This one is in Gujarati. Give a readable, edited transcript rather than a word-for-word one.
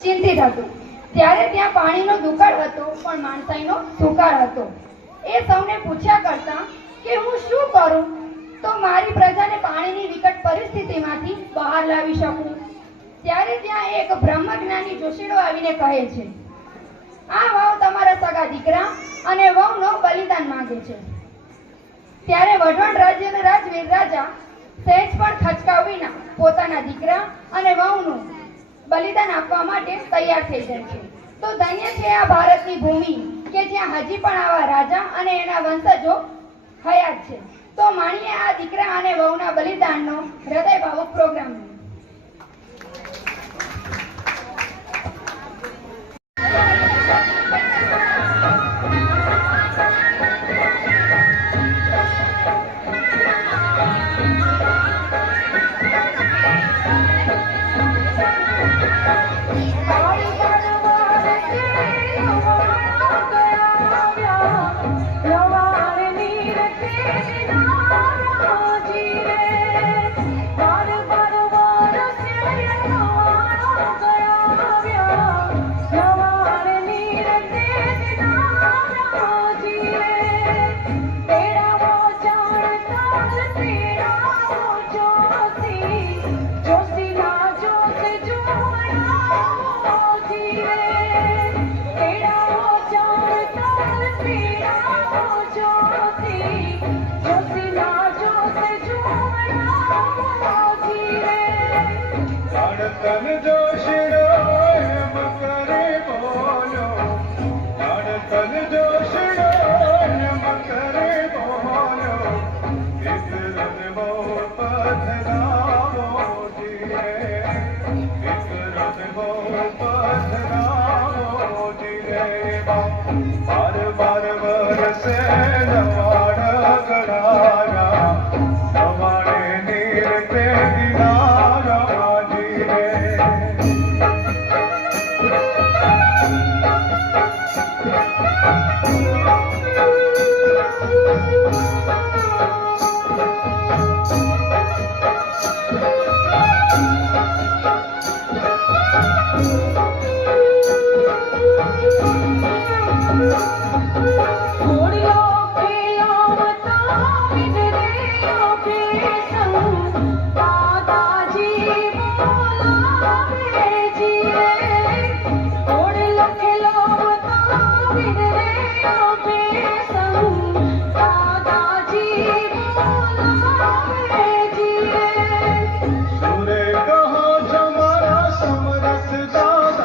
ચિંતિત હતું। ત્યારે ત્યાં પાણીનો દુકાળ હતો, પણ માણસાઈનો સુકાળ હતો। એ સૌને પૂછ્યા કરતા કે હું શું કરું તો મારી પ્રજાને પાણીની વિકટ પરિસ્થિતિમાંથી બહાર લાવી શકું। ત્યારે ત્યાં એક બ્રહ્મજ્ઞાની જોશીડો આવીને કહે છે, આ વાવ તમારા સગા દીકરા અને વહુનો બલિદાન માંગે છે। ત્યારે વઢવાણ રાજ્યના રાજવીર રાજા સહેજ પણ ખચકાવ વિના પોતાના દીકરા અને વહુનું બલિદાન આપવા માટે તૈયાર થઈ જાય છે। તો ધન્ય છે આ ભારતની ભૂમિ કે જ્યાં હજી પણ આવા રાજા અને એના વંશજો હયાત છે। તો માણીએ આ દીકરા અને વહુના બલિદાનનો હૃદય ભાવુક પ્રોગ્રામ।